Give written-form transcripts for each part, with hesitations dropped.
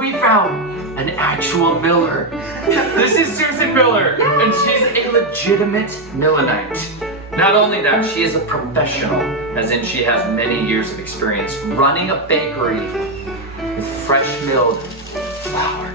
we found an actual Miller. This is Susan Miller, and she's a legitimate Millenite. Not only that, she is a professional, as in she has many years of experience running a bakery with fresh milled flour.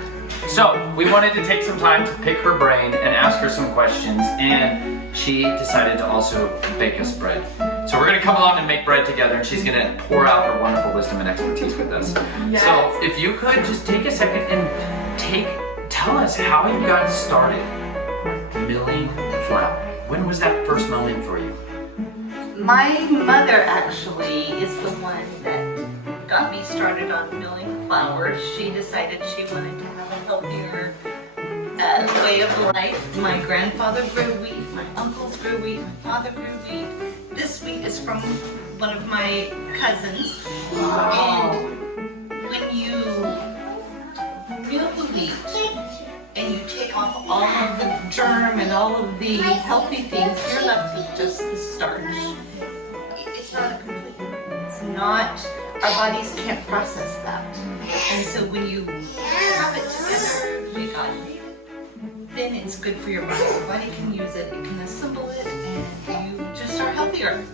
So we wanted to take some time to pick her brain and ask her some questions, and she decided to also bake us bread. So we're gonna come along and make bread together, and she's gonna pour out her wonderful wisdom and expertise with us. Yes. So if you could just take a second and tell us how you got started milling flour. When was that first milling for you? My mother actually is the one that got me started on milling flour. She decided she wanted to have a healthier way of life. My grandfather grew wheat, my uncles grew wheat, my father grew wheat. This wheat is from one of my cousins. Wow. And when you mill the wheat and you take off all of the germ and all of the healthy things, you're left with just the starch. It's not a complete, it's not, our bodies can't process that. And so when you have it together, we got it, then it's good for your body. Your body can use it, it can assemble it, and you just are healthier.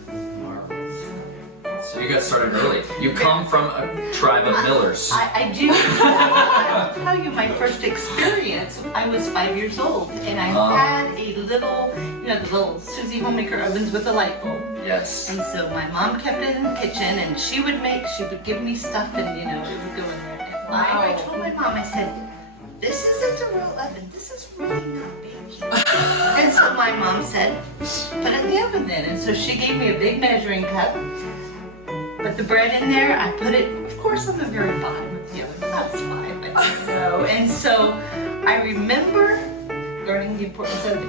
So you got started early. You come from a tribe of millers. I do. I'll tell you my first experience. I was 5 years old, and I had a little, the little Susie homemaker ovens with a light bulb. Yes. And so my mom kept it in the kitchen, and she would give me stuff, and it would go in there. And I told my mom, I said, this isn't a real oven. This is really not baking. And so my mom said, put it in the oven then. And so she gave me a big measuring cup. Put the bread in there. I put it, of course, on the very bottom of the oven. I was 5, I didn't know. And so I remember learning the importance of a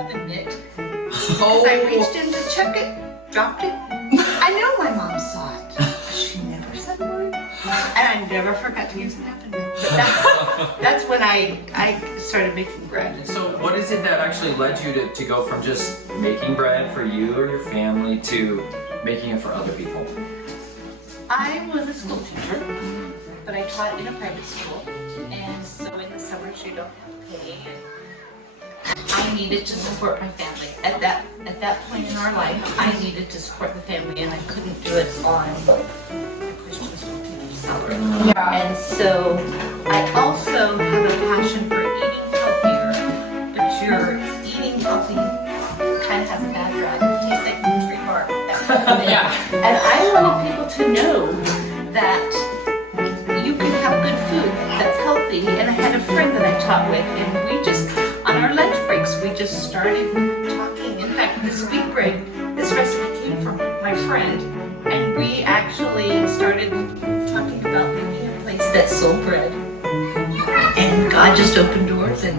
oven mitt. Because I reached in to check it, dropped it. I know my mom saw it, but she never said a word. And I never forgot to use an oven mitt. But that's when I started making bread. So what is it that actually led you to go from just making bread for you or your family to making it for other people? I was a school teacher, but I taught in a private school, and so in the summers you don't have pay, and I needed to support my family. At that point in our life, I needed to support the family, and I couldn't do it on a Christian school teacher's salary. Yeah. And so I also have a passion for eating healthier, but your eating healthy kind of has a bad rap. It tastes like tree bark. Yeah. And I wanted people to know that you can have good food that's healthy. And I had a friend that I taught with, and we just, on our lunch breaks, we just started talking. In fact, this wheat bread, this recipe came from my friend, and we actually started talking about making a place that sold bread. And God just opened doors, and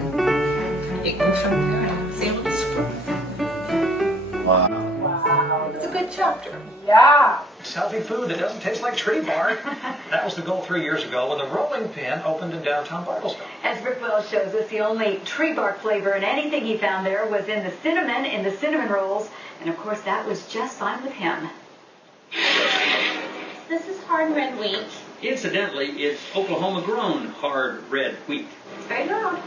it grew from there, and I was able to support my family. Wow. Wow. It's a good chapter. Yeah. It's healthy food that doesn't taste like tree bark. That was the goal 3 years ago when the rolling pin opened in downtown Bartlesville. As Rick Wells shows us, the only tree bark flavor in anything he found there was in the cinnamon rolls. And of course, that was just fine with him. This is hard red wheat. Incidentally, it's Oklahoma-grown hard red wheat. It's very loud.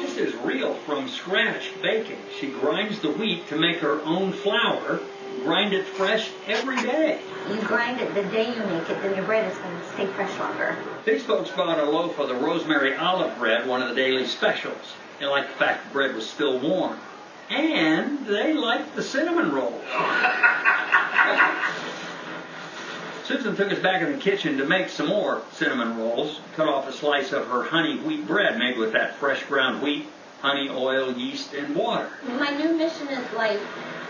This is real from scratch baking. She grinds the wheat to make her own flour, grind it fresh every day. You grind it the day you make it, then your bread is going to stay fresh longer. These folks bought a loaf of the rosemary olive bread, one of the daily specials. They liked the fact the bread was still warm. And they liked the cinnamon rolls. Susan took us back in the kitchen to make some more cinnamon rolls. Cut off a slice of her honey wheat bread made with that fresh ground wheat, honey, oil, yeast, and water. My new mission in life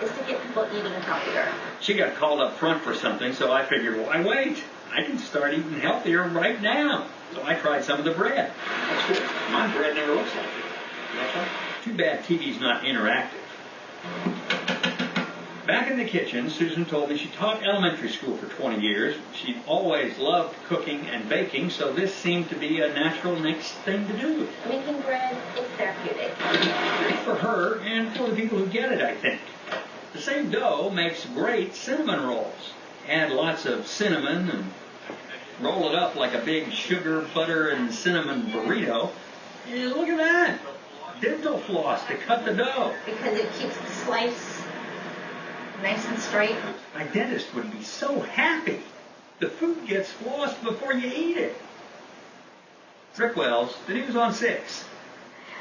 is to get people eating healthier. She got called up front for something, so I figured, why wait? I can start eating healthier right now. So I tried some of the bread. That's good. My bread never looks like it. That's right. Too bad TV's not interactive. Back in the kitchen, Susan told me she taught elementary school for 20 years. She'd always loved cooking and baking, so this seemed to be a natural next thing to do. Making bread is therapeutic. Great for her and for the people who get it, I think. The same dough makes great cinnamon rolls. Add lots of cinnamon and roll it up like a big sugar, butter, and cinnamon burrito. And look at that. Dental floss to cut the dough. Because it keeps the slice nice and straight. My dentist would be so happy. The food gets flossed before you eat it. Rick Wells, the news on 6.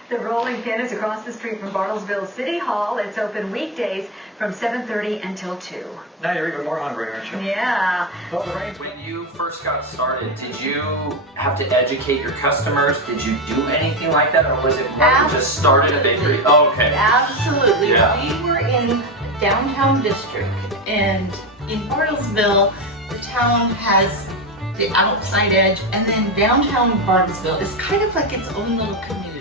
The Rolling Pin is across the street from Bartlesville City Hall. It's open weekdays from 7:30 until 2. Now you're even more hungry, aren't you? Yeah. Well, the rain's When you first got started, did you have to educate your customers? Did you do anything like that, or was it more than just started a bakery? Oh, okay. Absolutely. Yeah. We were in downtown district, and in Bartlesville, the town has the outside edge, and then downtown Bartlesville is kind of like its own little community.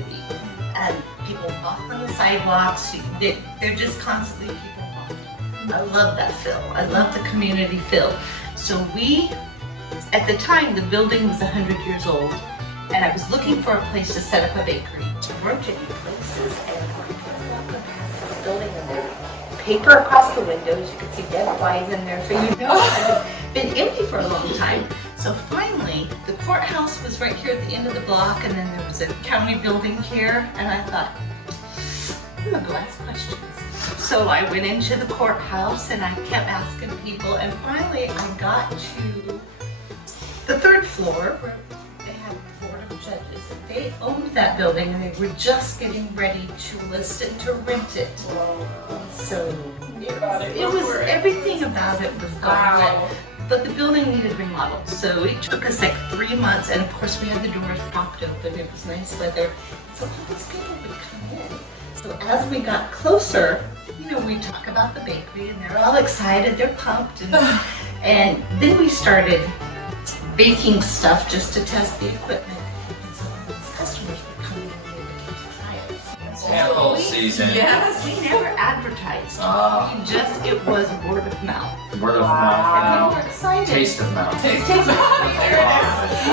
And people walk on the sidewalks. They're just constantly people walking. I love that feel. I love the community feel. So we, at the time, the building was 100 years old, and I was looking for a place to set up a bakery. There weren't any places, and I was walking past this building, and there was paper across the windows. You could see dead flies in there, so you know it had been empty for a long time. So finally, the courthouse was right here at the end of the block, and then there was a county building here, and I thought, I'm gonna go ask questions. So I went into the courthouse, and I kept asking people, and finally I got to the 3rd floor, where they had the Board of Judges. They owned that building, and they were just getting ready to list it, to rent it. So it was everything about it was Wow. but the building needed remodeled, so it took us like 3 months, and of course we had the doors propped open. It was nice weather, so all these people would come in. So as we got closer, you know, we talk about the bakery, and they're all excited, they're pumped, and then we started baking stuff just to test the equipment. And so these customers would come in and they would get to try it. Sample season. Yes. We never advertised. Oh. It was word of mouth. Word of And mouth we were excited. Taste of mouth. There it is.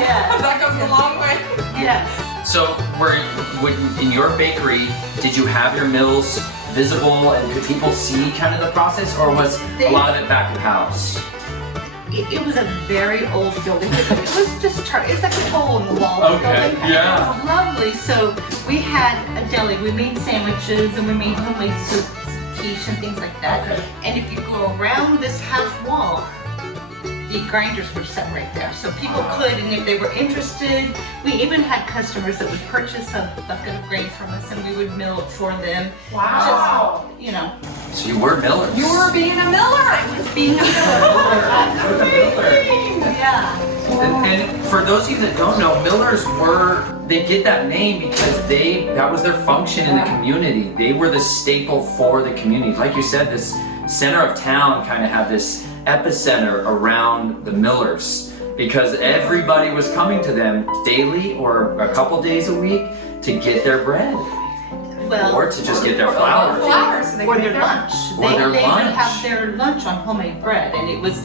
Yes. That goes a long way. Yes. So, in your bakery, did you have your mills visible, and could people see kind of the process, or was a lot of it back of house? It was a very old building. It was just it's like a hole in the wall. Okay, building. yeah. It was lovely. So we had a deli. We made sandwiches, and we made homemade soups, quiche, and things like that. Okay. And if you go around this half wall, the grinders were set right there. So people could, and if they were interested, we even had customers that would purchase a bucket of grain from us, and we would mill it for them. Wow. Just, you know, So you were millers. You were being a miller. being a Amazing. yeah. And for those of you that don't know, millers they get that name because that was their function in the community. They were the staple for the community. Like you said, this center of town kind of had this epicenter around the millers because everybody was coming to them daily or a couple days a week to get their bread Well, or to just get their flour. Flowers. So they or could their make lunch. Or They their would lunch. have their lunch on homemade bread, and it was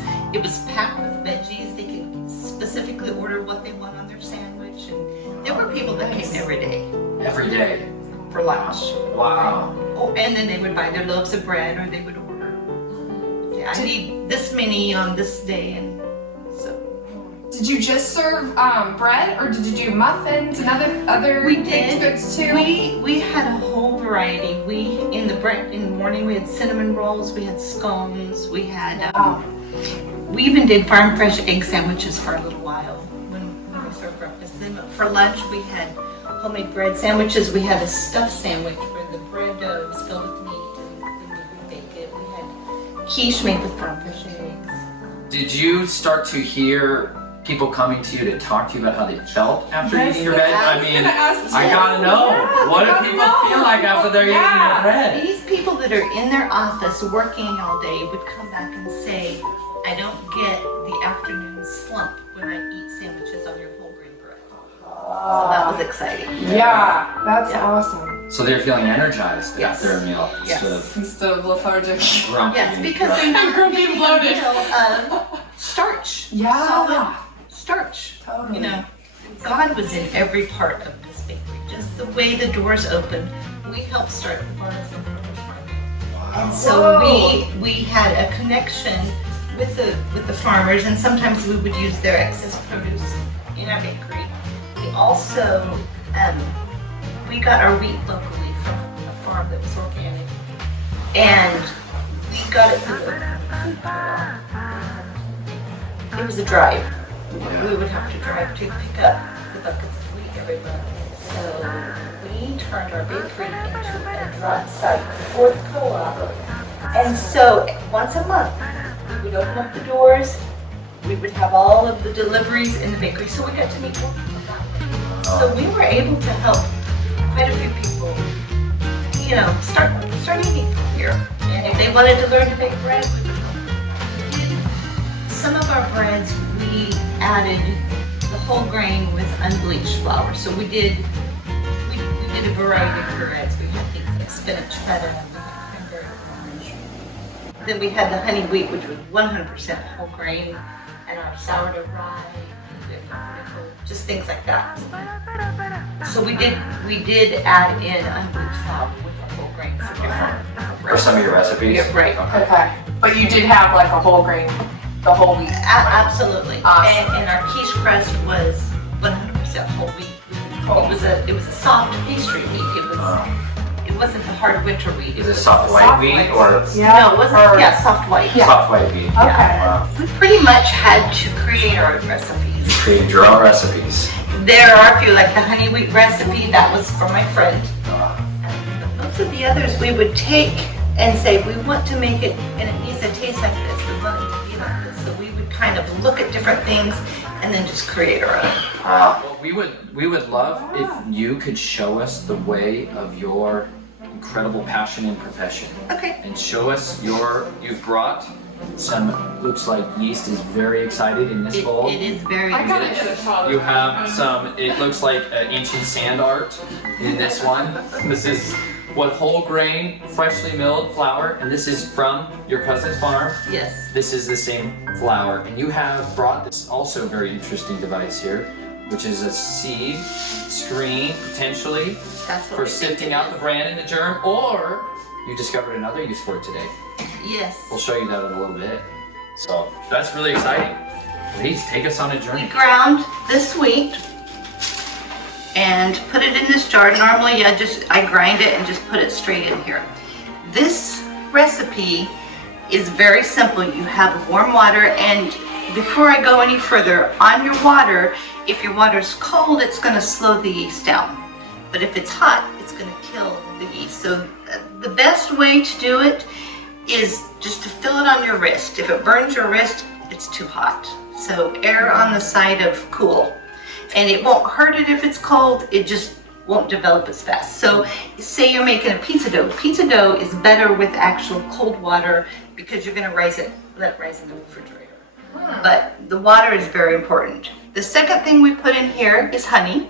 packed with veggies. They could specifically order what they want on their sandwich, and there were people that came every day Every day. for lunch. Wow. Oh, and then they would buy their loaves of bread, or they would order. Yeah, I need this many on this day, and so Did you just serve bread, or did you do muffins and other we baked did. goods too? We had a whole variety. In the morning we had cinnamon rolls, we had scones, we had. We even did farm fresh egg sandwiches for a little while when we served breakfast. Then for lunch we had homemade bread sandwiches. We had a stuffed sandwich where the bread was filled with meat and then we would bake it. We had quiche made with farm fresh eggs. Did you start to hear people coming to you to talk to you about how they felt after Yes, eating your bread? I I was mean, gonna ask I you. gotta know. Yeah, What do gotta people know. feel like after they're eating your bread? These people that are in their office working all day would come back and say, I don't get the afternoon slump when I eat sandwiches on your whole grain bread. So that was exciting. Yeah, that's Yeah. awesome. So they're feeling energized Yes. after a meal Yes. instead of Instead of lethargic. grumpy. Yes, because they're not Grumpy and getting bloated. a meal of starch. Yeah. Solid starch. Totally. You know, God was in every part of this bakery. Just the way the doors opened, we helped start the Bartlesville Farmers Market. And so Whoa. we had a connection with the farmers, and sometimes we would use their excess produce in our bakery. We also we got our wheat locally from a farm that was organic, and we got it through the food co-op. It was a drive. We would have to drive to pick up the buckets of wheat every month. So we turned our bakery into a drop site for the co-op. And so once a month, we would open up the doors. We would have all of the deliveries in the bakery. So we got to meet more people that way. So we were able to help quite a few people, you know, start eating here. And if they wanted to learn to make bread, we would help them. Some of our breads, we added the whole grain with unbleached flour. So we did a variety of breads. We had things like spinach feta, we had cranberry orange. Then we had the honey wheat, which was 100% whole grain, and our sourdough rye, just things like that. So we did add in unbleached flour with our whole grain for different For some of your recipes? Yeah, right. Okay. But you did have like a whole grain, the whole wheat. Absolutely. Awesome. And our quiche crust was 100% whole wheat. It was a soft pastry wheat. It wasn't the hard winter wheat. Is it soft white wheat or No, it wasn't. Yeah, soft white. soft white wheat? Okay. Wow. We pretty much had to create our own recipes. Create your own recipes. There are a few, like the honey wheat recipe, that was from my friend. But most of the others we would take and say, we want to make it, and it needs to taste like this. We want it to be like this. So we would kind of look at different things and then just create our own. Well, we would love if you could show us the way of your incredible passion and profession. Okay. And show us you've brought some, looks like yeast is very excited in this bowl. It is very I gotta good. get a shot. You have some, it looks like ancient sand art in this one. This is what whole grain, freshly milled flour, and this is from your cousin's farm. Yes. This is the same flour, and you have brought this also very interesting device here, which is a seed screen, potentially, That's what for we sifting think out it the bran and the germ, or you discovered another use for it today. is. Yes. We'll show you that in a little bit. So that's really exciting. Please take us on a We journey. ground this wheat and put it in this jar. Normally I grind it and just put it straight in here. This recipe is very simple. You have warm water, and before I go any further, on your water, if your water's cold, it's going to slow the yeast down. But if it's hot, it's going to kill the yeast. So the best way to do it is just to fill it on your wrist. If it burns your wrist, it's too hot. So err on the side of cool. And it won't hurt it if it's cold, it just won't develop as fast. So say you're making a pizza dough. Pizza dough is better with actual cold water because you're gonna let it rise in the refrigerator. But the water is very important. The second thing we put in here is honey,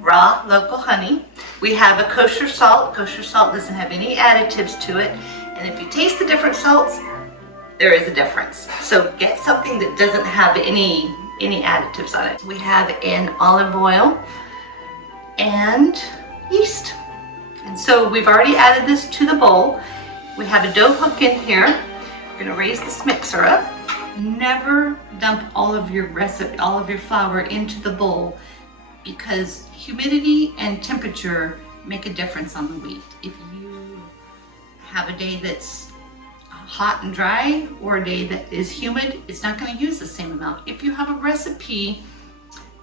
raw local honey. We have a kosher salt. Kosher salt doesn't have any additives to it. And if you taste the different salts, there is a difference. So get something that doesn't have any additives on it. We have an olive oil and yeast. And so we've already added this to the bowl. We have a dough hook in here. We're gonna raise this mixer up. Never dump all of your flour into the bowl because humidity and temperature make a difference on the wheat. If you have a day that's hot and dry or a day that is humid, it's not going to use the same amount. If you have a recipe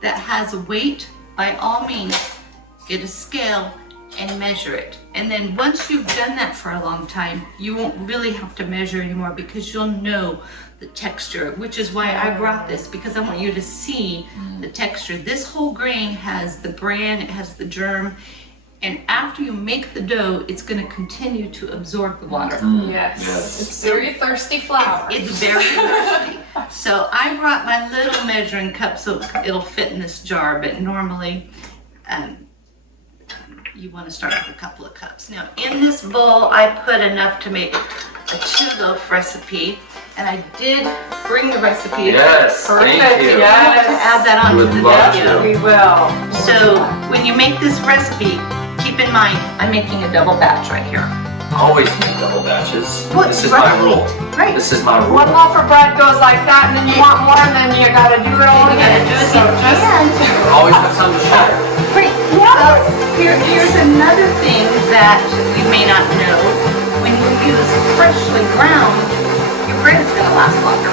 that has a weight, by all means, get a scale and measure it. And then once you've done that for a long time, you won't really have to measure anymore because you'll know the texture, which is why I brought this, because I want you to see the texture. This whole grain has the bran, it has the germ, and after you make the dough, it's going to continue to absorb the water. Yes. It's very thirsty flour. It's very thirsty. So I brought my little measuring cup so it'll fit in this jar, but normally you want to start with a couple of cups. Now in this bowl, I put enough to make a 2-loaf recipe, and I did bring the recipe. Yes, thank you. I want to add that onto the video. We will. So when you make this recipe, keep in mind, I'm making a double batch right here. always make double batches. Well, This is my rule. Right. This is my rule. One loaf of bread goes like that, and then you want more, and then you gotta do it all You again. gotta do it So just again. Always have something to share. Great. Here's another thing that you may not know. When you use freshly ground, your bread is going to last longer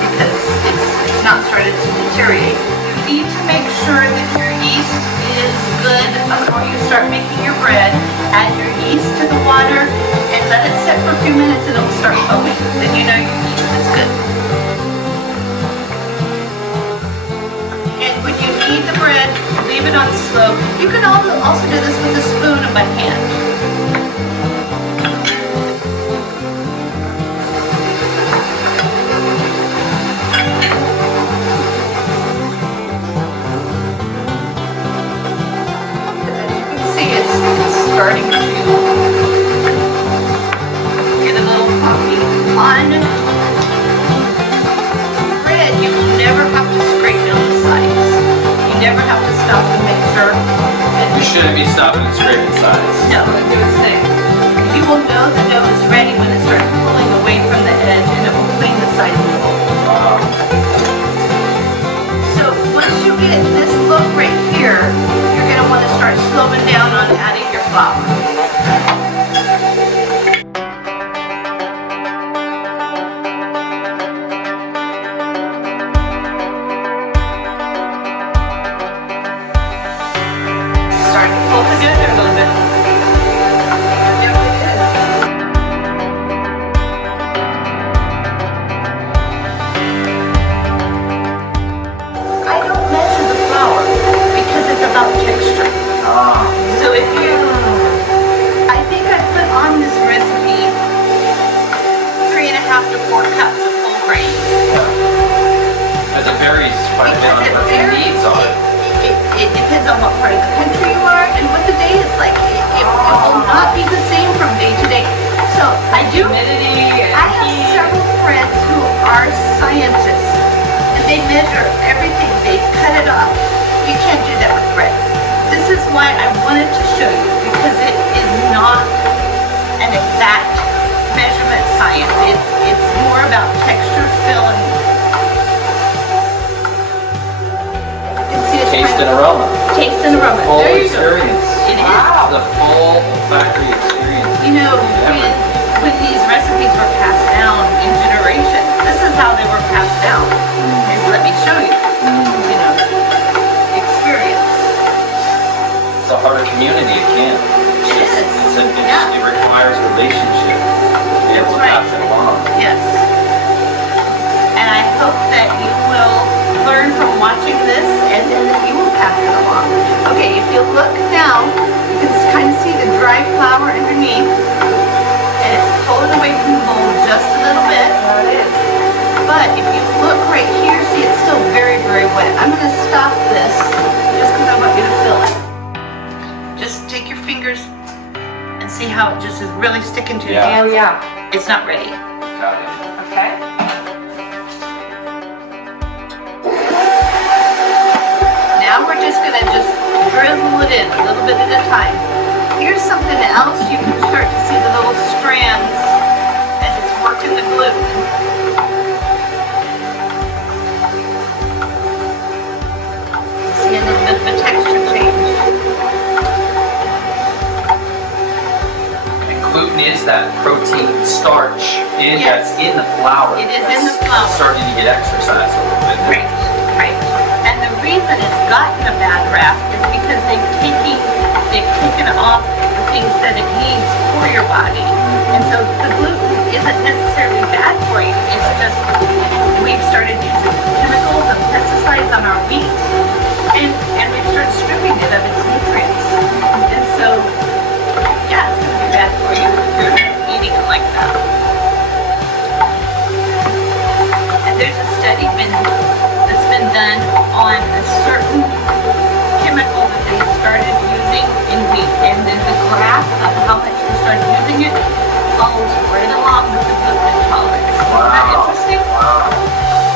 because it's not started to deteriorate. You need to make sure that your yeast is good before you start making your bread. Add your yeast to the water and let it sit for a few minutes and it will start flowing. Then you know your yeast is good. And when you knead the bread, leave it on slow. You can also do this with a spoon and by hand. Starting to get a little puffy. On bread, you will never have to scrape down the sides. You never have to stop the mixer. You shouldn't be stopping and scraping sides. No, do its thing. You will know the dough is ready when it starts pulling away from the edge, and it will clean the sides of the bowl. So once you get this look right here, you're going to want to start slowing down on adding your flour. Start to pull together a little bit. I don't measure the flour because it's about texture. So if you, I think I put on this recipe 3.5 to 4 cups of whole grain. As it varies quite a bit on what the needs are. It depends on what part of the country you are and what the day is like. It will not be the same from day to day. So I have several friends who are scientists and they measure everything. They cut it up. You can't do that with bread. This is why I wanted to show you because it is not an exact measurement science. It's more about texture, fill, and Taste and aroma. Taste and aroma. Full There you go. experience. It is. The full olfactory experience. You know, when these recipes were passed down in generations, this is how they were passed down. Is let me show you. You know, experience. It's a harder community, it can't. It requires relationship to be able to pass it along. Yes. And I hope that you will learn from watching this and then you will pass it along. Okay, if you look now, you can kind of see the dry flour underneath and it's pulling away from the bowl just a little bit. But if you look right here, see it's still very, very wet. I'm going to stop this just because I want you to fill it. Just take your fingers and see how it just is really sticking to your hands. Oh yeah. It's not ready. Got it. Okay. Now we're just going to drizzle it in a little bit at a time. Here's something else. You can start to see the little strands as it's working the gluten. See a little bit of a texture change. And gluten is that protein starch Yes. that's in the flour. It is in the flour. It's starting to get exercise a little bit. Right, right. And the reason it's gotten a bad rap is because they've taken off the things that it needs for your body. And so the gluten isn't necessarily bad for you. It's just we've started using chemicals and pesticides on our wheat and we've started stripping it of its nutrients. And so, yeah, it's going to be bad for you if you're eating it like that. And there's a study that's been done on a certain chemical that they started using in wheat, and then the graph of how much they started using it follows right along with the gluten intolerance. Isn't that interesting?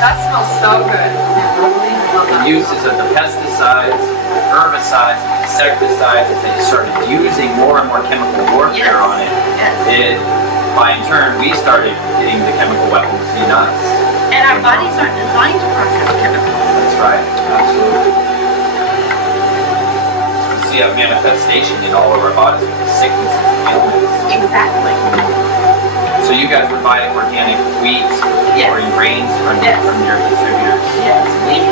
That smells so good. Isn't that lovely? the uses of the pesticides, herbicides, insecticides, if they started using more and more chemical warfare on it, by in turn, we started getting the chemical weapons in us. And our bodies aren't designed to process chemicals. That's right, absolutely. So we see a manifestation in all of our bodies with the sicknesses and ailments. Exactly. So you guys were buying organic wheat or grains from your distributors? Yes. We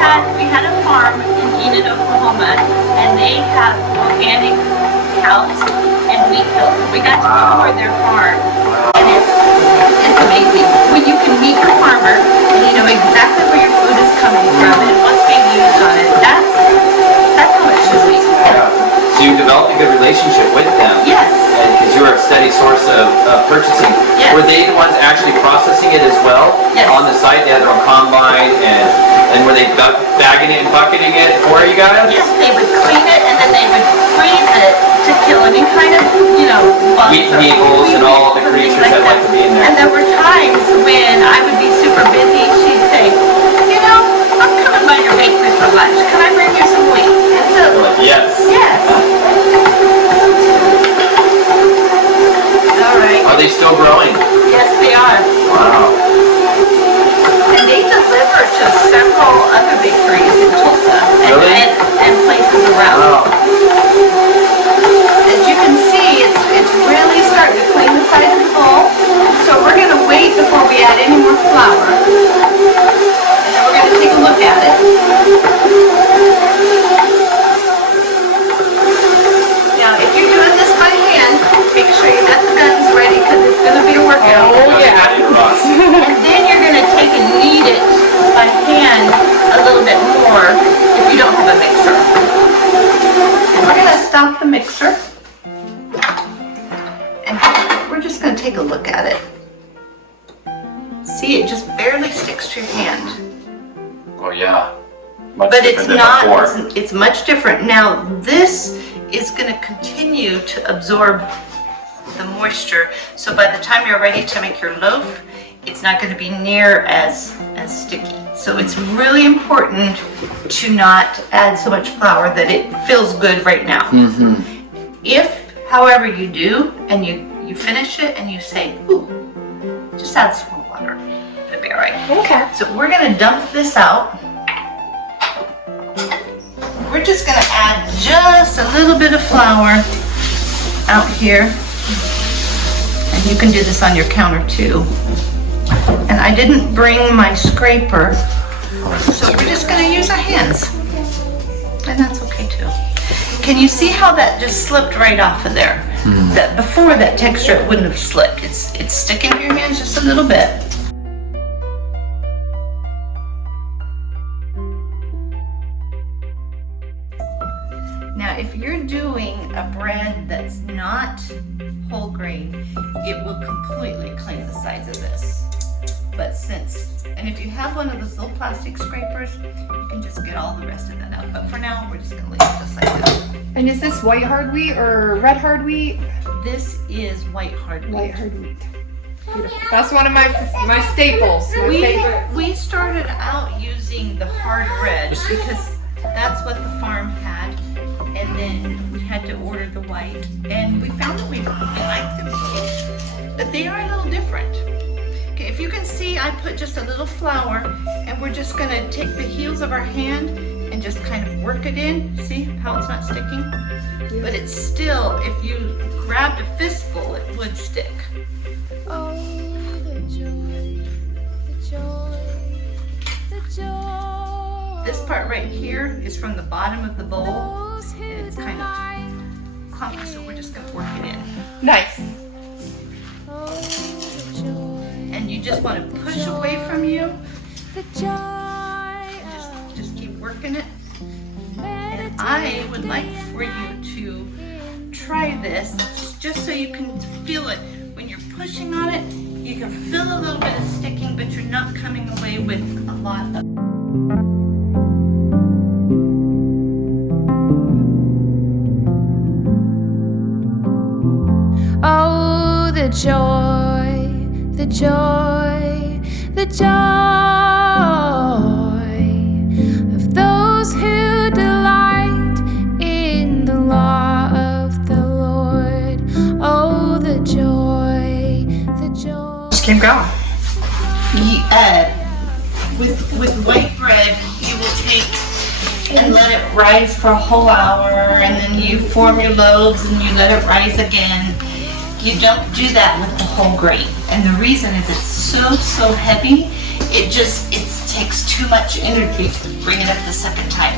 had a farm in Enid, Oklahoma, and they have organic cows and wheat fields. We got to tour their farm, and it's amazing. When you can meet your farmer and you know exactly where your food is coming from and what's being used on it, that's how it should be. Yeah. So you developed a good relationship with them? Yes. Because you were a steady source of purchasing. Yes. Were they the ones actually processing it as well? Yes. On the site, they had their own combine, and were they bagging it and bucketing it for you guys? Yes, they would clean it and then they would freeze it to kill any kind of, bugs or weevils and all the creatures that like to be in there. And there were times when I would be super busy, she'd say, I'm coming by your bakery for lunch. Can I bring you some wheat? And so, Yes. yes. All right. Are they still growing? Yes, they are. Wow. And they deliver to several other bakeries in Tulsa and places around. Wow. As you can see, it's really starting to clean the sides of the bowl. So we're going to wait before we add any more flour. And then we're going to take a look at it. Now, if you're doing this by hand, make sure you got the guns ready because it's going to be a workout. Oh yeah. And then you're going to take and knead it by hand a little bit more if you don't have a mixer. And we're going to stop the mixer. And we're just going to take a look at it. See, it just barely sticks to your hand. Oh yeah. Much But different it's than not, before. it's much different. Now, this is going to continue to absorb the moisture. So by the time you're ready to make your loaf, it's not going to be near as sticky. So it's really important to not add so much flour that it feels good right now. If, however, you do, and you finish it and you say, ooh, just add some more water, it'll be all right. Okay. So we're going to dump this out. We're just going to add just a little bit of flour out here. And you can do this on your counter too. And I didn't bring my scraper, so we're just going to use our hands. And that's okay too. Can you see how that just slipped right off of there? That before that texture, it wouldn't have slipped. It's sticking to your hands just a little bit. Now, if you're doing a bread that's not whole grain, it will completely clean the sides of this. But and if you have one of those little plastic scrapers, you can just get all the rest of that out. But for now, we're just gonna leave it just like that. And is this white hard wheat or red hard wheat? This is white hard wheat. White hard wheat. Beautiful. That's one of my staples. My favorite. We started out using the hard red because that's what the farm had, and then we had to order the white, and we found that we liked them both, but they are a little different. Okay, if you can see, I put just a little flour, and we're just gonna take the heels of our hand and just kind of work it in. See how it's not sticking? But it's still, if you grabbed a fistful, it would stick. Oh, the joy, the joy, the joy. This part right here is from the bottom of the bowl, and it's kind of clumpy, so we're just gonna work it in. Nice. And you just want to push away from you. The joy. Just keep working it. And I would like for you to try this just so you can feel it. When you're pushing on it, you can feel a little bit of sticking, but you're not coming away with a lot of. Oh, the joy, the joy, the joy of those it rise for a whole hour, and then you form your loaves and you let it rise again. You don't do that with the whole grain. And the reason is it's so heavy, it takes too much energy to bring it up the second time.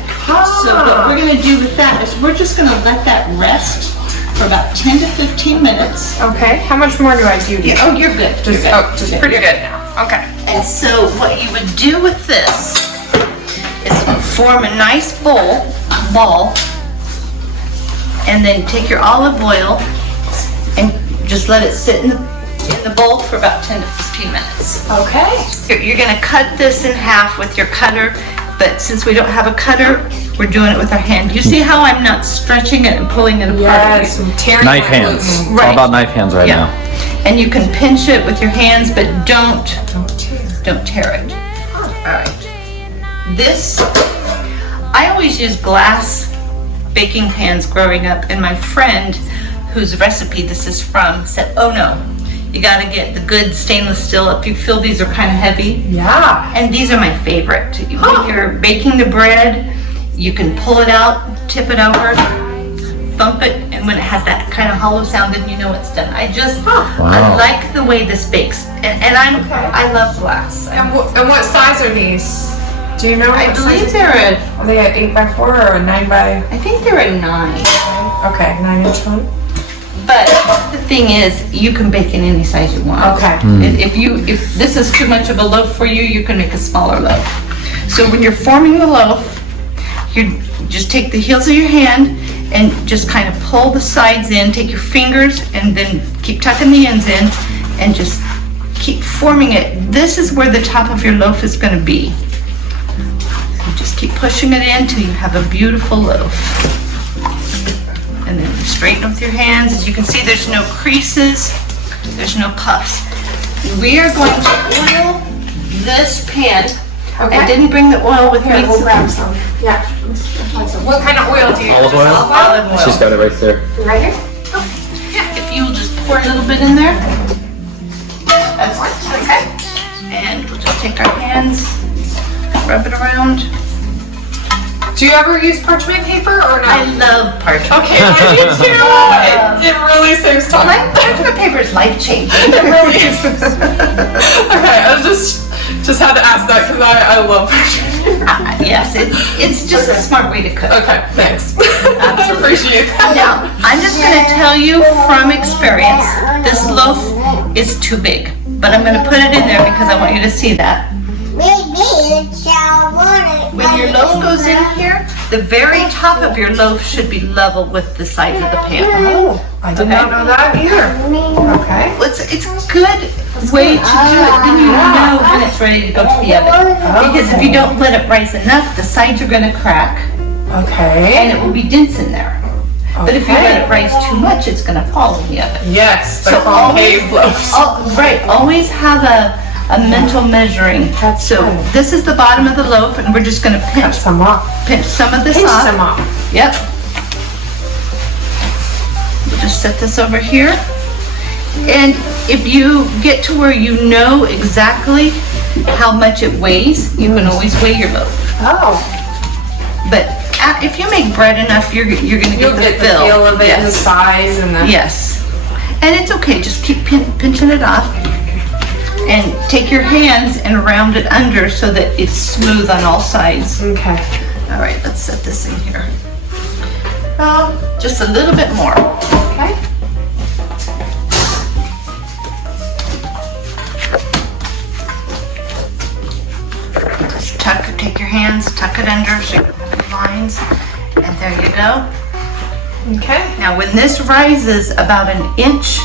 So what we're gonna do with that is we're just gonna let that rest for about 10 to 15 minutes. Okay, how much more do I do? Yeah, oh, you're good. Just, you're good. just pretty good now. Okay. And so what you would do with this is form a nice ball, and then take your olive oil and just let it sit in the bowl for about 10 to 15 minutes. Okay. You're gonna cut this in half with your cutter, but since we don't have a cutter, we're doing it with our hand. You see how I'm not stretching it and pulling it apart? Yes, I'm tearing Knife my hands. gluten. It's Right. all about knife hands right Yeah. now. And you can pinch it with your hands, but don't tear it. All right. This, I always use glass baking pans growing up, and my friend, whose recipe this is from, said, oh no, you gotta get the good stainless steel. If you feel these are kind of heavy. Yeah. And these are my favorite. When you're baking the bread, you can pull it out, tip it over, thump it, and when it has that kind of hollow sound, then you know it's done. I like the way this bakes, and I love glass. And what size are these? Do you know? I what believe size? they're Are they an 8x4 or a 9x? I think they're a 9. Okay, 9-inch one. But the thing is, you can bake in any size you want. Okay. If this is too much of a loaf for you, you can make a smaller loaf. So when you're forming the loaf, you just take the heels of your hand and just kind of pull the sides in, take your fingers and then keep tucking the ends in and just keep forming it. This is where the top of your loaf is going to be. So just keep pushing it in until you have a beautiful loaf. And then straighten with your hands. As you can see, there's no creases, there's no puffs. We are going to oil this pan. Okay. I didn't bring the oil with Here, me. we'll grab some. Yeah. What kind of oil do you use? Olive oil? Olive oil. She's got it right there. Right here? Yeah, if you will just pour a little bit in there. That's okay. And we'll just take our hands, rub it around. Do you ever use parchment paper or not? I love parchment. Okay, I do too. It really saves time. Parchment paper is life-changing. It really is. Okay, I just had to ask that because I love parchment. Yes, it's just a smart way to cook. Okay, thanks. I appreciate that. Now, I'm just going to tell you from experience, this loaf is too big, but I'm going to put it in there because I want you to see that. When your loaf goes in here, the very top of your loaf should be level with the sides of the pan. Oh, I did not know that either. Okay. Well, it's a good way to do it. Then you know when it's ready to go to the oven. Because if you don't let it rise enough, the sides are going to crack Okay. and it will be dense in there. But if you let it rise too much, it's going to fall in the oven. Yes, the So concave loaves. Right, always have a mental measuring. So this is the bottom of the loaf, and we're just going to Cut pinch some off. some of this Pinch off. some off. Yep. We'll just set this over here. And if you get to where you know exactly how much it weighs, you can always weigh your loaf. Oh. But if you make bread enough, you're going to You'll get the get the feel. feel of it and the size and the... Yes. And it's okay, just keep pinching it off. And take your hands and round it under so that it's smooth on all sides. Okay. All right, let's set this in here. Just a little bit more. Okay. Just take your hands, tuck it under so you have lines. And there you go. Okay. Now when this rises about an inch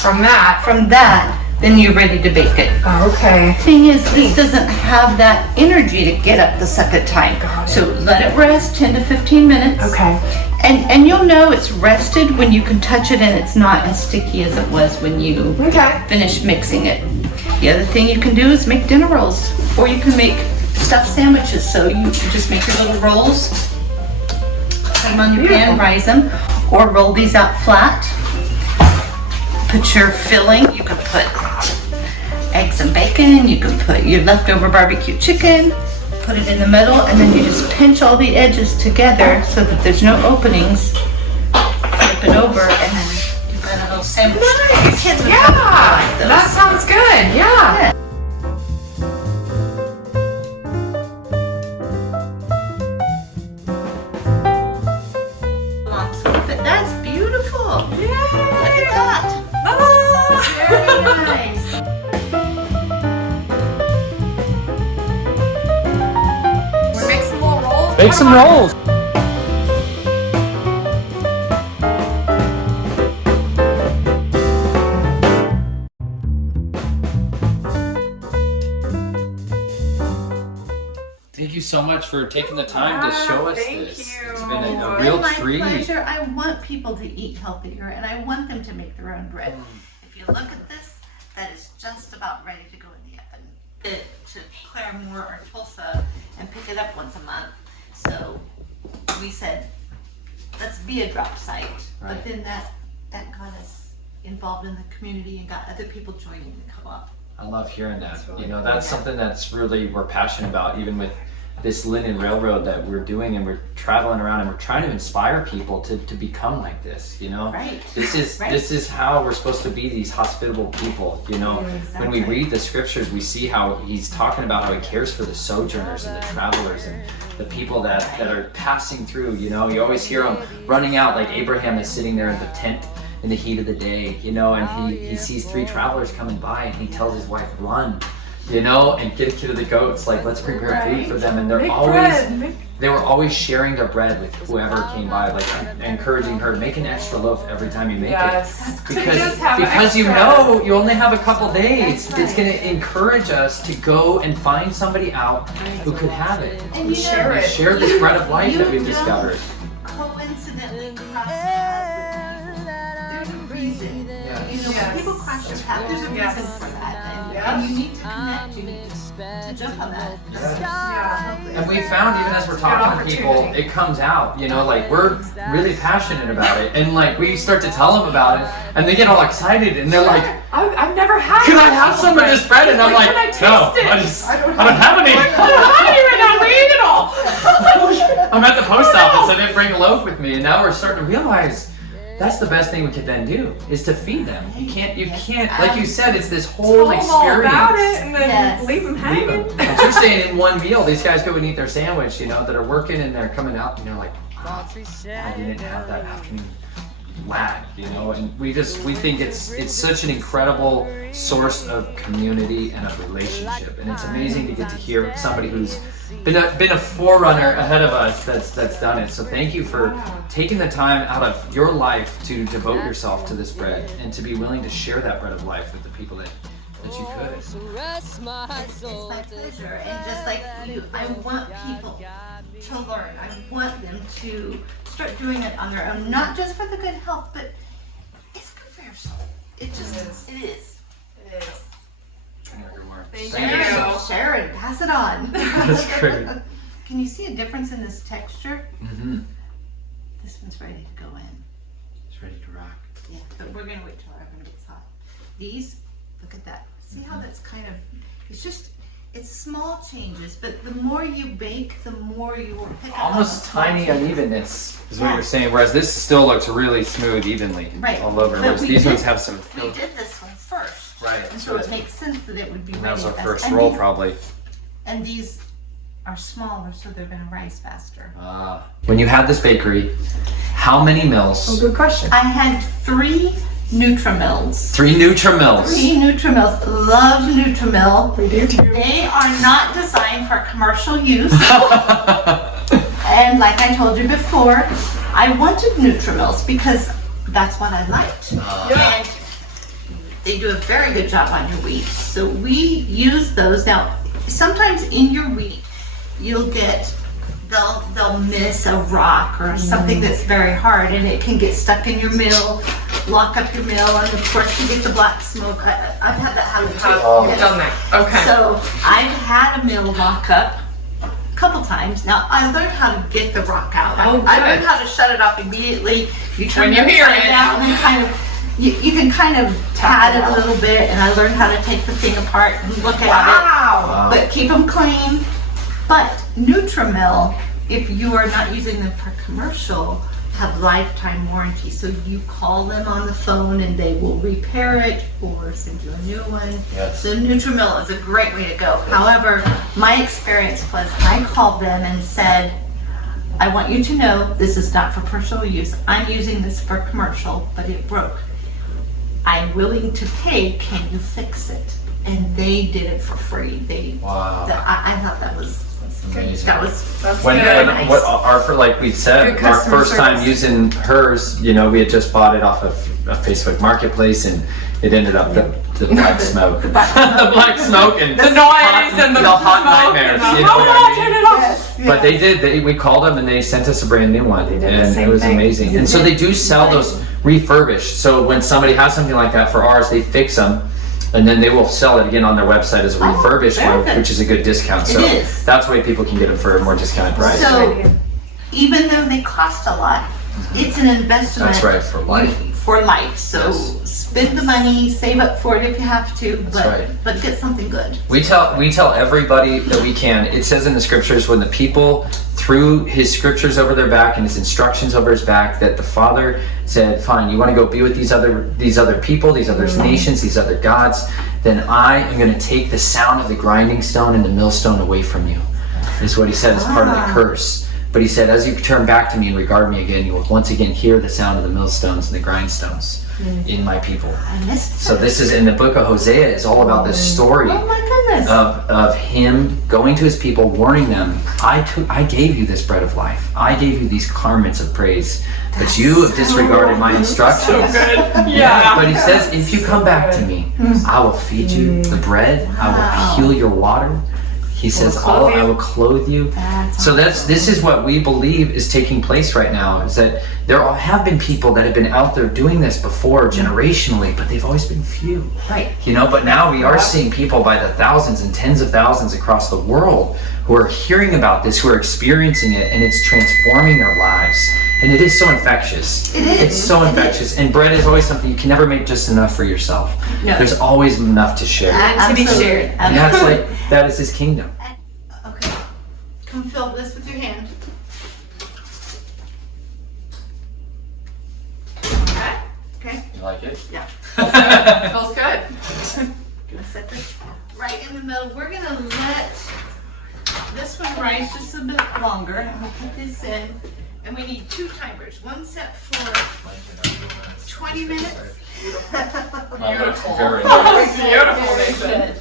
From that. from that, then you're ready to bake it. Okay. Thing is, this doesn't have that energy to get up the second time. So let it rest 10 to 15 minutes. Okay. And you'll know it's rested when you can touch it and it's not as sticky as it was when you Okay. finish mixing it. The other thing you can do is make dinner rolls, or you can make stuffed sandwiches. So you just make your little rolls, put them on your pan, rise them, or roll these out flat. Put your filling, you can put eggs and bacon, you can put your leftover barbecue chicken, put it in the middle, and then you just pinch all the edges together so that there's no openings. Flip it over, and then you've got a little sandwich. Nice. Kids would Yeah, like those. that sounds good. Yeah. That's beautiful. Yay. Look at that. Ah. Very nice. Wanna make some little rolls? Make some rolls. Thank you so much for taking the time to show us thank this. you. It's been a It's real been my treat. pleasure. I want people to eat healthier, and I want them to make their own bread. If you look at this, that is just about ready to go in the oven. To Claremore or Tulsa and pick it up once a month. So we said, let's be a drop site. Right. But then that got us involved in the community and got other people joining the co-op. I love hearing that. You know, that's something that's really we're passionate about, even with this Linen Railroad that we're doing, and we're traveling around and we're trying to inspire people to become like this, you know? Right. This is how we're supposed to be, these hospitable people, you know? When we read the scriptures, we see how he's talking about how he cares for the sojourners and the travelers and the people that are passing through, you know? You always hear them running out, like Abraham is sitting there in the tent in the heat of the day, you know, and he sees 3 travelers coming by, and he tells his wife, run, you know, and get to the goats, like, let's prepare food for them. And they were always sharing their bread with whoever came by, like encouraging her, make an extra loaf every time you make it. Because you know you only have a couple days. It's going to encourage us to go and find somebody out who could have it. And you Share it. Share this bread of life that we've discovered. Coincidentally cross paths with people. There's a reason. You know, when people cross your path, there's a reason for that. And you need to connect, you need to jump on that. And we found, even as we're talking to people, it comes out, you know, like we're really passionate about it. And like we start to tell them about it, and they get all excited, and they're like, I've never had can I have some of this bread? And I'm like, can I taste no, it? I don't have any. I don't have any right now. We ate it all. I'm at the post office. I didn't bring a loaf with me, and now we're starting to realize that's the best thing we could then do is to feed them. You can't, like you said, it's this whole Tell them experience. all about it and then leave them Leave hanging. them. But you're saying in one meal, these guys go and eat their sandwich, you know, that are working and they're coming out, and they're like, wow, I didn't have that afternoon lag, you know, and we think it's such an incredible source of community and of relationship, and it's amazing to get to hear somebody who's been a forerunner ahead of us that's done it. So thank you for taking the time out of your life to devote yourself to this bread and to be willing to share that bread of life with the people that you could. It's my pleasure, and just like you, I want people to learn. I want them to start doing it on their own, not just for the good health, but it's good for your soul. It is. Thank you. Share it, pass it on. That's great. Can you see a difference in this texture? Mm-hmm. This one's ready to go in. It's ready to rock. Yeah, but we're gonna wait till our oven gets hot. These, look at that. See how that's kind of, it's small changes, but the more you bake, the more you will pick up on Almost the small tiny changes. unevenness is what you're saying, whereas this still looks really smooth evenly Right. all over, But whereas we these did- ones have some. We did this one first. Right. And so it makes sense that it would be That ready was our fast. first And roll, these- probably. And these are smaller, so they're gonna rise faster. When you had this bakery, how many mills? Good question. I had 3 Nutrimills. 3 Nutrimills. 3 Nutrimills. Love Nutrimill. We do too. They are not designed for commercial use. And like I told you before, I wanted Nutrimills because that's what I liked. And they do a very good job on your wheat. So we use those. Now, sometimes in your wheat, you'll get, they'll miss a rock or something that's very hard, and it can get stuck in your mill, lock up your mill, and of course you get the black smoke. I've had that happen too. You've done that. Okay. So I've had a mill lock up a couple times. Now I learned how to get the rock out. I learned good. how to shut it off immediately. You turn When you it hear upside it. down and kind of, you can kind of pat it a little bit, and I learned how to take the thing apart and look at it. Wow. But keep them clean. But Nutrimill, if you are not using them for commercial, have lifetime warranty. So you call them on the phone and they will repair it or send you a new one. Yes. So Nutrimills is a great way to go. However, my experience was I called them and said, I want you to know this is not for personal use. I'm using this for commercial, but it broke. I'm willing to pay. Can you fix it? And they did it for free. Wow. I thought that was amazing. That's When good. like we said, Good our customer first time service. using hers, we had just bought it off of a Facebook Marketplace, and it ended up the black smoke, the black smoke, and The noise and the hot smoke nightmares. and the, You know what I mean? turn it off. But they did. We called them and they sent us a brand new one, did the and it same was thing. amazing. And so they do sell those refurbished. So when somebody has something like that for ours, they fix them, and then they will sell it again on their website as a refurbished very one, good. which is a good discount. So It is. that's why people can get them for a more discounted price. So even though they cost a lot, it's an investment. That's right, for life. For life. So Yes. spend the money, save up for it if you have to, right. but get something good. We tell everybody that we can. It says in the scriptures, when the people threw his scriptures over their back and his instructions over his back, that the Father said, fine, you want to go be with these other people, these other nations, these other gods, then I am going to take the sound of the grinding stone and the millstone away from you, is what he said as part of the curse. But he said, as you turn back to me and regard me again, you will once again hear the sound of the millstones and the grindstones in my people. So this is in the book of Hosea, is all about this story Oh my goodness. of him going to his people, warning them, I gave you this bread of life. I gave you these garments of praise, but you have disregarded my instructions. So good. Yeah, but he says, if you come back to me, I will feed you the bread, I will heal your water. He says, I will clothe you. So this is what we believe is taking place right now, is that there have been people that have been out there doing this before generationally, but they've always been few. Right. But now we are seeing people by the thousands and tens of thousands across the world who are hearing about this, who are experiencing it, and it's transforming their lives. And it is so infectious. It is. It's so infectious. And bread is always something you can never make just enough for yourself. No. There's always enough to share. And to be Absolutely. shared. And that's that is his kingdom. Okay. Come fill this with your hand. Okay. You like it? Yeah. Feels good. Gonna set this right in the middle. We're gonna let this one rise just a bit longer, and we'll put this in. And we need 2 timers. One set for 20 minutes. Beautiful. Very Beautiful, Very Nathan. good.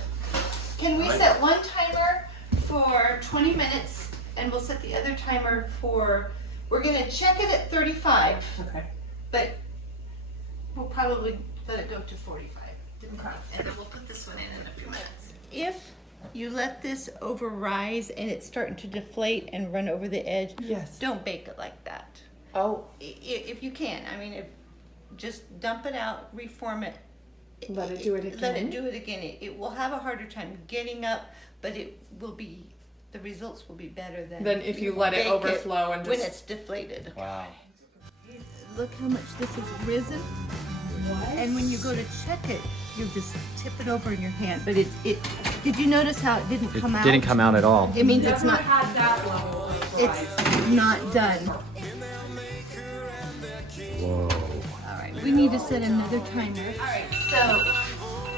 Can we set one timer for 20 minutes, and we'll set the other timer for, we're gonna check it at 35, Okay. but we'll probably let it go to 45. And then we'll put this one in a few minutes. If you let this over rise and it's starting to deflate and run over the edge, Yes. don't bake it like that. Oh, If you can, I mean, just dump it out, reform it. let it do it again. Let it do it again. It will have a harder time getting up, but the results will be better than Then if you let it bake overflow and when just. it's deflated. Wow. Look how much this has risen. And when you go to check it, you just tip it over in your hand. But it did you notice how it didn't come out? Didn't come out at all. It means it's not had that level. it's not done. Whoa. All right, we need to set another timer. All right, so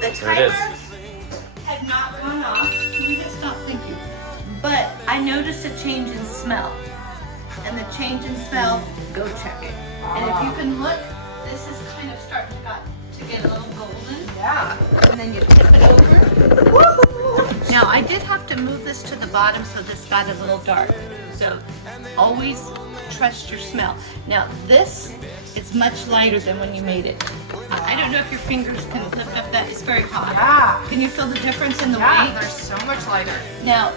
the There it timer is. had not gone off. Can you just stop? Thank you. But I noticed a change in smell. And the change in smell, go check it. And if you can look, this is kind of starting to get a little golden. Yeah. And then you tip it over. Now I did have to move this to the bottom so this got a little dark. So always trust your smell. Now this is much lighter than when you made it. I don't know if your fingers can lift up that, it's very hot. Yeah. Can you feel the difference in the Yeah, weight? they're so much lighter. Now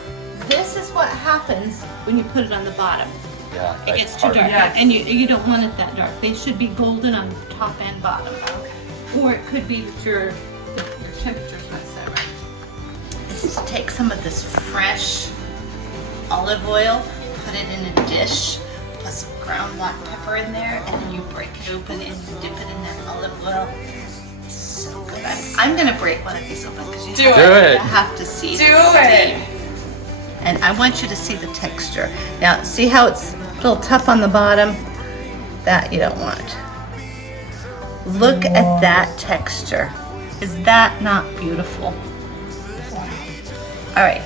this is what happens when you put it on the bottom. Yeah. It gets too dark, Yes. and you don't want it that dark. They should be golden on top and bottom. Okay. Or it could be that your temperature's not set right. This is to take some of this fresh olive oil, put it in a dish, put some ground black pepper in there, and then you break it open and dip it in that olive oil. It's so good. I'm gonna break one of these open because you Do it. have to see Do the it. steam. And I want you to see the texture. Now, see how it's a little tough on the bottom? That you don't want. Look at that texture. Is that not beautiful? All right,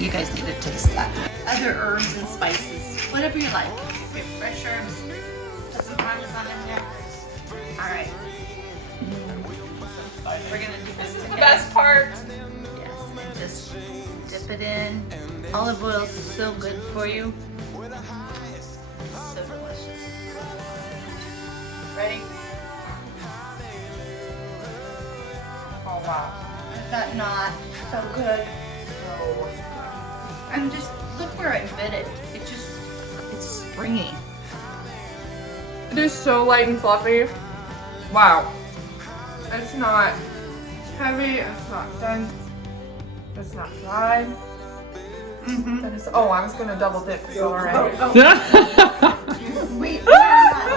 you guys need to taste that. Other herbs and spices, whatever you like. Get fresh herbs, put some parmesan in there. All right. We're gonna do this The best part. Yes, and just dip it in. Olive oil is so good for you. So delicious. Ready? Oh wow. Is that not so good? I'm just, look where I bit it. It's springy. It is so light and fluffy. Wow. It's not heavy, it's not dense, it's not dry. It is, oh, I was gonna double dip, so alright. We're not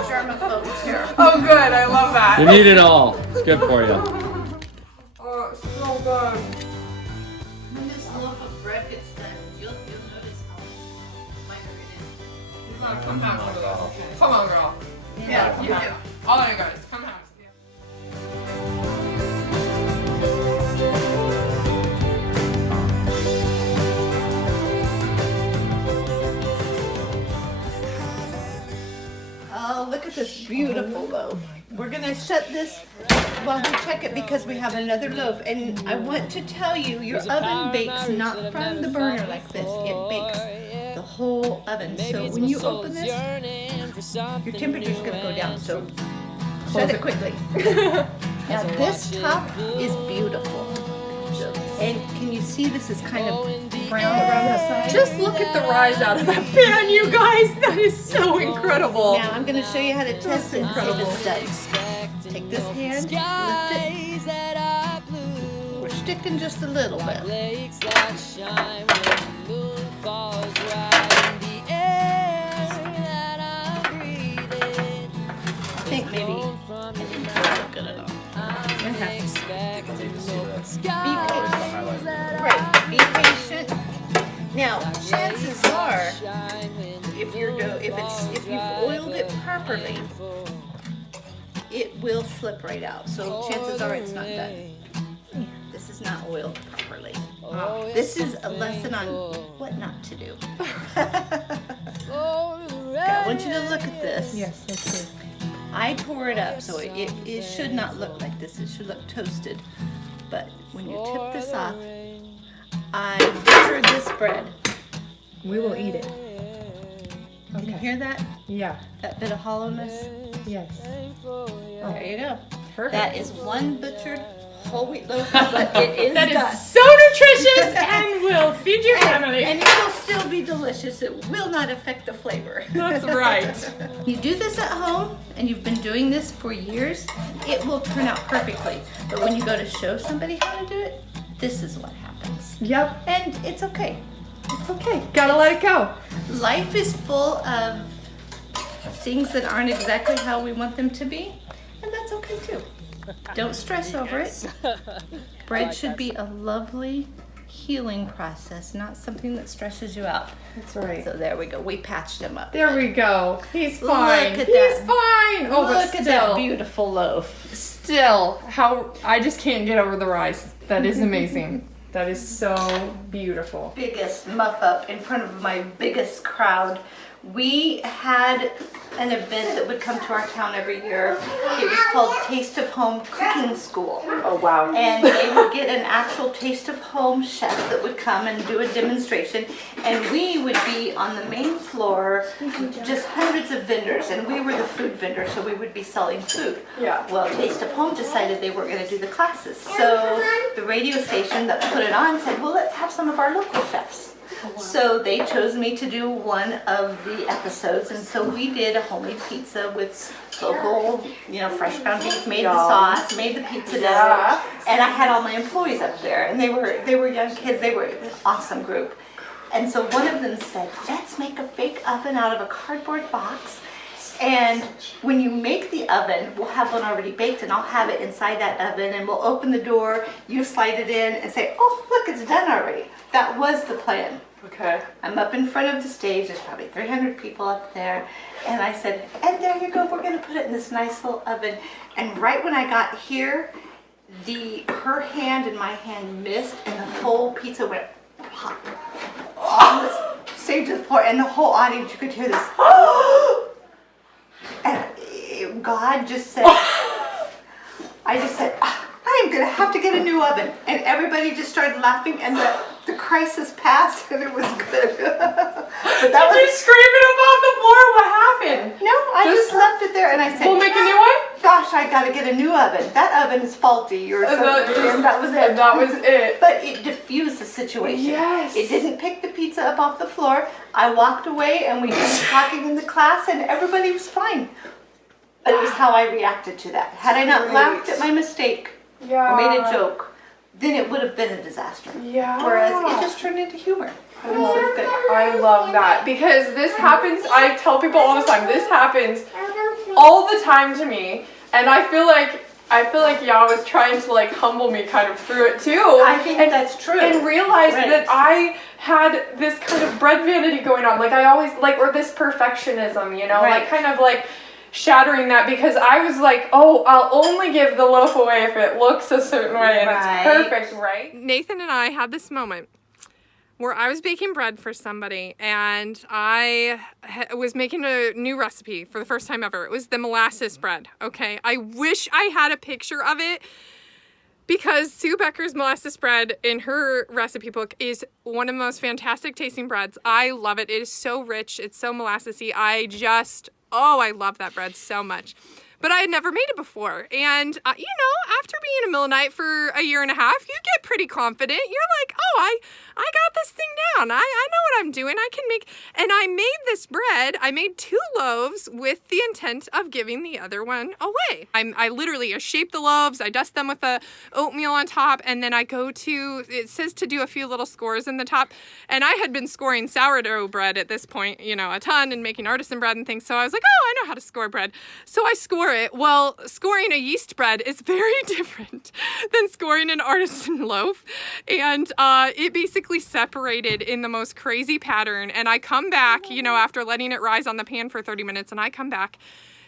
germaphobes here. Oh good, I love that. You need it all. It's good for you. Oh, it's so good. When this loaf of bread gets done, you'll notice how lighter it is. Come have some of this. Come on, girl. Yeah, you do. All you guys, come have some. Oh, look at this beautiful loaf. We're gonna shut this while we check it because we have another loaf. And I want to tell you, your oven bakes not from the burner like this. It bakes the whole oven. So when you open this, your temperature's gonna go down. So shut it quickly. Now this top is beautiful. And can you see this is kind of brown around the side? Just look at the rise out of that pan, you guys. That is so incredible. Now I'm going to show you how to test it and see if it's done. Take this hand, lift it. We're sticking just a little bit. I think maybe it's not good enough. Right, be patient. Now, chances are, if you've oiled it properly, it will slip right out. So chances are it's not done. This is not oiled properly. This is a lesson on what not to do. Okay, I want you to look at this. Yes, that's good. I tore it up, so it should not look like this. It should look toasted. But when you tip this off, I butchered this bread. We will eat it. Can you hear that? Yeah. That bit of hollowness? Yes. There you go. Perfect. That is one butchered whole wheat loaf, but it is That done. is so nutritious and will feed your family. And it will still be delicious. It will not affect the flavor. That's right. You do this at home, and you've been doing this for years, it will turn out perfectly. But when you go to show somebody how to do it, this is what happens. Yep. And it's okay. It's okay. Gotta let it go. Life is full of things that aren't exactly how we want them to be, and that's okay too. Don't stress over it. Bread should be a lovely healing process, not something that stresses you out. That's right. So there we go. We patched him up. There we go. He's Look fine. at He's that. fine. Oh, but Look at that still, beautiful loaf. still, how I just can't get over the rice. That is amazing. That is so beautiful. Biggest muff up in front of my biggest crowd. We had an event that would come to our town every year. It was called Taste of Home Cooking School. Oh wow. And they would get an actual Taste of Home chef that would come and do a demonstration. And we would be on the main floor, just hundreds of vendors. And we were the food vendors, so we would be selling food. Yeah. Well, Taste of Home decided they were going to do the classes. So the radio station that put it on said, well, let's have some of our local chefs. So they chose me to do one of the episodes, and so we did a homemade pizza with local, fresh ground beef, made the sauce, made the pizza dough, and I had all my employees up there, and they were young kids. They were an awesome group. And so one of them said, let's make a fake oven out of a cardboard box And when you make the oven, we'll have one already baked and I'll have it inside that oven and we'll open the door, you slide it in and say, oh, look, it's done already. That was the plan. Okay. I'm up in front of the stage, there's probably 300 people up there, and I said, and there you go, we're gonna put it in this nice little oven. And right when I got here, her hand and my hand missed and the whole pizza went pop on the stage of the floor, and the whole audience, you could hear this. And God just said, I just said, I am gonna have to get a new oven. And everybody just started laughing and the crisis passed and it was good. But that was screaming above the floor. What happened? No, I just left it there and I said, we'll make a new one? Gosh, I gotta get a new oven. That oven is faulty or something. And that was it. That was it. But it diffused the situation. Yes. It didn't pick the pizza up off the floor. I walked away and we started talking in the class and everybody was fine. But it was how I reacted to that. Had I not laughed at my mistake or made a joke, then it would have been a disaster. Yeah. Whereas it just turned into humor. I love that because this happens. I tell people all the time, this happens all the time to me, and I feel like Yah was trying to like humble me kind of through it too. I think that's true. And realize that I had this kind of bread vanity going on, like I always like, or this perfectionism, you know, like kind of like shattering that because I was like, oh, I'll only give the loaf away if it looks a certain way and it's perfect, right? Nathan and I had this moment where I was baking bread for somebody and I was making a new recipe for the first time ever. It was the molasses bread, okay? I wish I had a picture of it because Sue Becker's molasses bread in her recipe book is one of the most fantastic tasting breads. I love it. It is so rich. It's so molassesy. I love that bread so much. But I had never made it before. And, you know, after being a Millenite for a year and a half, you get pretty confident. You're like, oh, I got this thing down. I know what I'm doing. I can make, and I made this bread. I made 2 loaves with the intent of giving the other one away. I literally shape the loaves. I dust them with the oatmeal on top. And then I go to, it says to do a few little scores in the top. And I had been scoring sourdough bread at this point, you know, a ton and making artisan bread and things. So I was like, oh, I know how to score bread. So I score it. Well, scoring a yeast bread is very different than scoring an artisan loaf. And it basically separated in the most crazy pattern. And I come back, you know, after letting it rise on the pan for 30 minutes, and I come back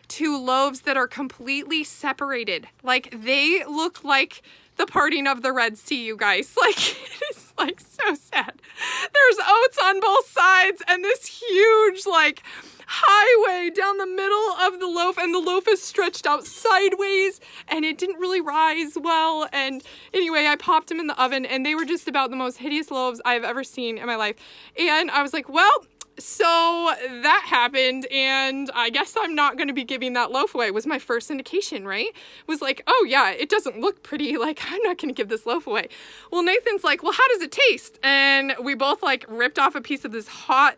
to loaves that are completely separated. Like, they look like the parting of the Red Sea, you guys. Like, it is, like, so sad. There's oats on both sides and this huge, like, highway down the middle of the loaf, and the loaf is stretched out sideways, and it didn't really rise well. And anyway, I popped them in the oven, and they were just about the most hideous loaves I've ever seen in my life. And I was like, well, so that happened, and I guess I'm not going to be giving that loaf away, was my first indication, right? Was like, oh yeah, it doesn't look pretty, like, I'm not going to give this loaf away. Well, Nathan's like, well, how does it taste? And we both like ripped off a piece of this hot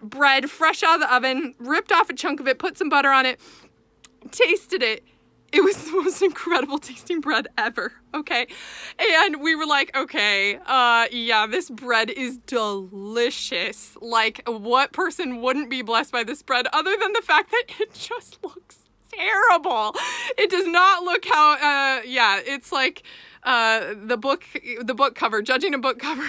bread fresh out of the oven, ripped off a chunk of it, put some butter on it, tasted it. It was the most incredible tasting bread ever, okay? And we were like, okay, yeah, this bread is delicious. Like, what person wouldn't be blessed by this bread other than the fact that it just looks terrible? It does not look how, yeah, it's like the book cover, judging a book cover,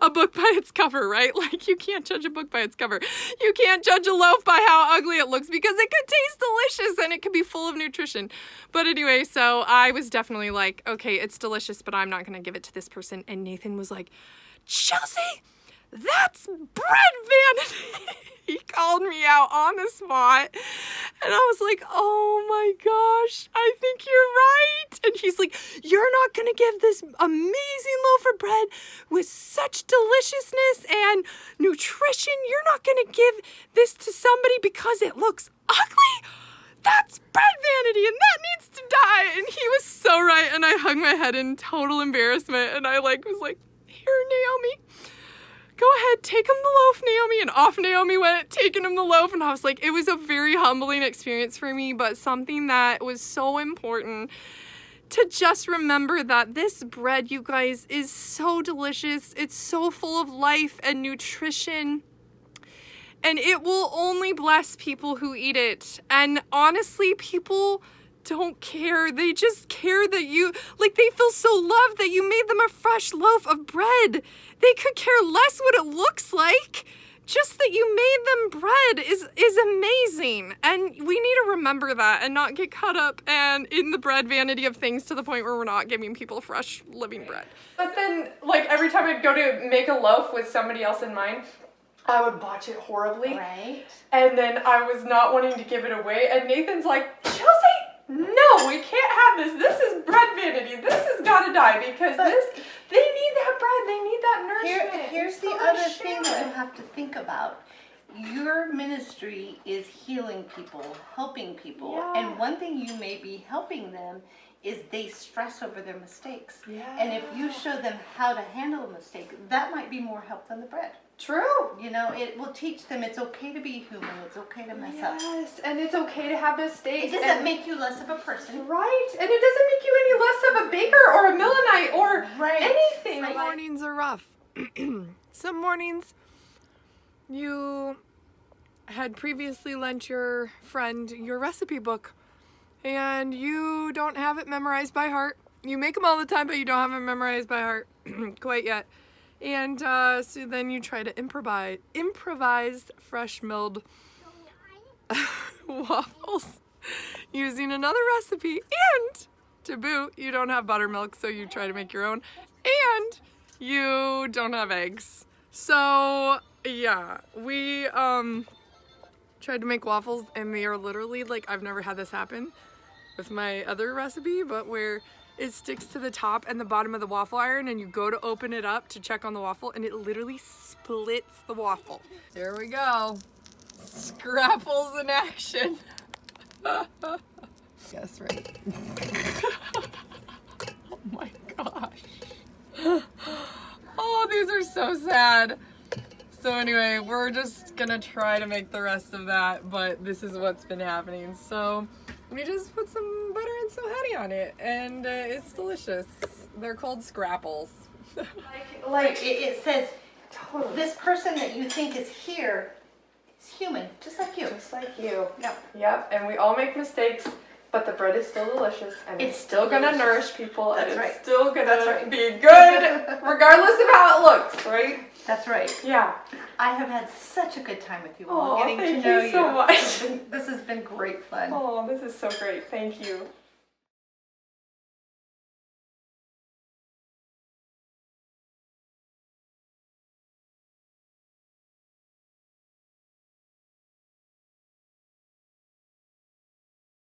a book by its cover, right? Like, you can't judge a book by its cover. You can't judge a loaf by how ugly it looks because it could taste delicious and it could be full of nutrition. But anyway, so I was definitely like, okay, it's delicious, but I'm not going to give it to this person. And Nathan was like, Chelsea, that's bread vanity. He called me out on the spot, and I was like, oh my gosh, I think you're right. And he's like, you're not gonna give this amazing loaf of bread with such deliciousness and nutrition, you're not gonna give this to somebody because it looks ugly? That's bread vanity, and that needs to die. And he was so right, and I hung my head in total embarrassment, and I was like, here, Naomi, go ahead, take him the loaf, Naomi. And off Naomi went, taking him the loaf. And I was like, it was a very humbling experience for me, but something that was so important to just remember that this bread, you guys, is so delicious. It's so full of life and nutrition. and it will only bless people who eat it. And honestly, people don't care. They just care that you, like, they feel so loved that you made them a fresh loaf of bread. They could care less what it looks like. Just that you made them bread is amazing. And we need to remember that and not get caught up and in the bread vanity of things to the point where we're not giving people fresh living bread. But then, like, every time I'd go to make a loaf with somebody else in mind, I would botch it horribly. Right. And then I was not wanting to give it away. And Nathan's like, Chelsea, no, we can't have this. This is bread vanity. This has got to die because they need that bread. They need that nourishment. Here's the other thing that you have to think about. Your ministry is healing people, helping people. Yeah. And one thing you may be helping them is they stress over their mistakes. Yeah. And if you show them how to handle a mistake, that might be more help than the bread. True. You know, it will teach them it's okay to be human. It's okay to mess up. Yes, and it's okay to have mistakes. It doesn't make you less of a person. Right, and it doesn't make you any less of a baker or a Millenite or Right. anything. Right. Some mornings are rough. Some mornings you had previously lent your friend your recipe book and you don't have it memorized by heart. You make them all the time, but you don't have it memorized by heart quite yet. And so then you try to improvise fresh milled waffles using another recipe, and to boot, you don't have buttermilk, so you try to make your own, and you don't have eggs. So yeah, we tried to make waffles, and they are literally like, I've never had this happen with my other recipe, but where it sticks to the top and the bottom of the waffle iron, and you go to open it up to check on the waffle, and it literally splits the waffle. There we go. Scrapples in action. Guess right. Oh my gosh. Oh, these are so sad. So anyway, we're just gonna try to make the rest of that, but this is what's been happening. So we just put some butter and some honey on it, and it's delicious. They're called scrapples. Like it says, this person that you think is here is human, just like you. Just like you. Yep. Yep, and we all make mistakes, but the bread is still delicious, and it's It's still gonna delicious. nourish people, That's and right. it's still gonna That's right. be good, regardless of how it looks, right? That's right. Yeah. I have had such a good time with you Oh, all, getting thank to know you so much. This has been great fun. Oh, this is so great. Thank you.